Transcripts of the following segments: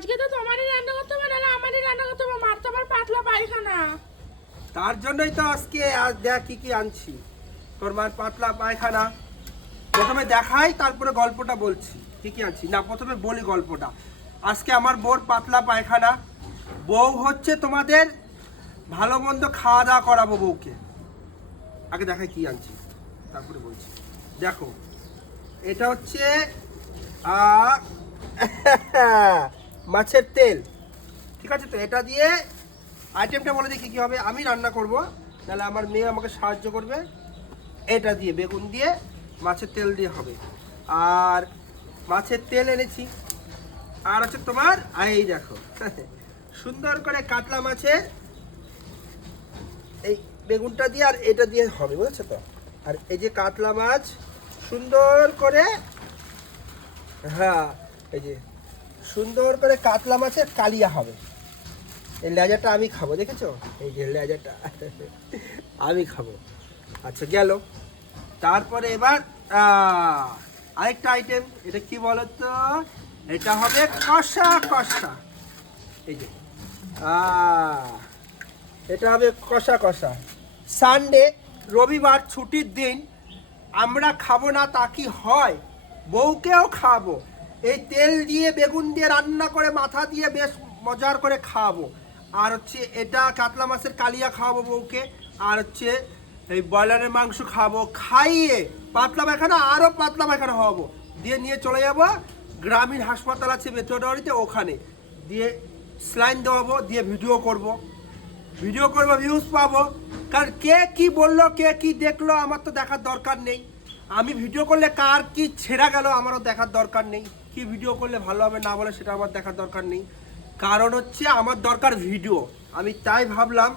আজকে তো তোমারই রান্না করতে হবে নাহলে আমারই রান্না করতে হবে। মার তো পাতলা পায়খানা। তার জন্যই তো আজকে আজ দেখ কি কি আনছি। তোর মার পাতলা পায়খানা। প্রথমে দেখাই তারপরে গল্পটা বলছি। কি কি আনছি? না প্রথমে বলি গল্পটা। আজকে আমার বোর পাতলা পায়খানা। বউ হচ্ছে তোমাদের ভালো মন্দ খাওয়া দাওয়া করাবো বউকে। আগে দেখাই কি আনছি তারপরে বলছি। দেখো এটা হচ্ছে আহ, মাছের তেল। ঠিক আছে তো? এটা দিয়ে আইটেমটা বলে দেখি কি হবে। আমি রান্না করব তাহলে আমার মেয়ে আমাকে সাহায্য করবে। এটা দিয়ে বেগুন দিয়ে মাছের তেল দিয়ে হবে। আর মাছের তেল এনেছি। আর হচ্ছে তোমার এই দেখো, সুন্দর করে কাতলা মাছের এই বেগুনটা দিয়ে আর এটা দিয়ে হবে, বুঝেছ তো? আর এই যে কাতলা মাছ, সুন্দর করে হ্যাঁ এই যে সুন্দর করে কাতলা মাছের কালিয়া হবে। এই লেজাটা আমি খাব, দেখেছ? এই যে লেজাটা, আমি খাব। আচ্ছা গেল। তারপরে এবার আরেকটা আইটেম এটা কি বলো তো এটা হবে কষা কষা। এই যে এটা হবে কষা কষা। সানডে রবিবার ছুটির দিন আমরা খাব না তা কি হয়? বউকেও খাব। এই তেল দিয়ে বেগুন দিয়ে রান্না করে, মাথা দিয়ে বেশ মজার করে খাওয়াবো। আর হচ্ছে এটা কাতলা মাছের কালিয়া খাওয়াবো বউকে, আর হচ্ছে এই ব্রয়লারের মাংস খাব খাইয়ে পাতলা পায়খানা আরও পাতলা পায়খানা হওয়াবো দিয়ে নিয়ে চলে যাব গ্রামীণ হাসপাতাল আছে বেতনবাড়িতে ওখানে। দিয়ে স্লাইন দেওয়াবো, দিয়ে ভিডিও করব। ভিডিও করব ভিউজ পাবো। কারণ কে কি বলল, কে কি দেখল, আমার তো দেখার দরকার নেই। আমি ভিডিও করলে কার কি ছেঁড়া গেল, আমারও দেখার দরকার নেই। কি ভিডিও করলে ভালো হবে না বলে সেটা আমার দেখার দরকার নেই। কারণ হচ্ছে আমার দরকার ভিডিও আমি তাই ভাবলাম,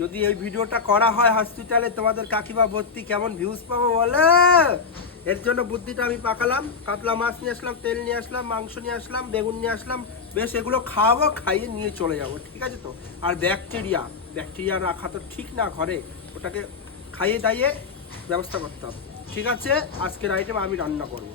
যদি এই ভিডিওটা করা হয় হসপিটালে তোমাদের কাকিমা ভর্তি কেমন ভিউজ পাবো বলে? এর জন্য বুদ্ধিটা আমি পাকালাম। কাতলা মাছ নিয়ে আসলাম, তেল নিয়ে আসলাম, মাংস নিয়ে আসলাম, বেগুন নিয়ে আসলাম, বেশ এগুলো খাওয়াবো, খাইয়ে নিয়ে চলে যাব, ঠিক আছে তো? আর ব্যাকটেরিয়া ব্যাকটেরিয়া রাখা তো ঠিক না ঘরে। ওটাকে খাইয়ে দাইয়ে ব্যবস্থা করতে হবে। ঠিক আছে? আজকের আইটেম আমি রান্না করব।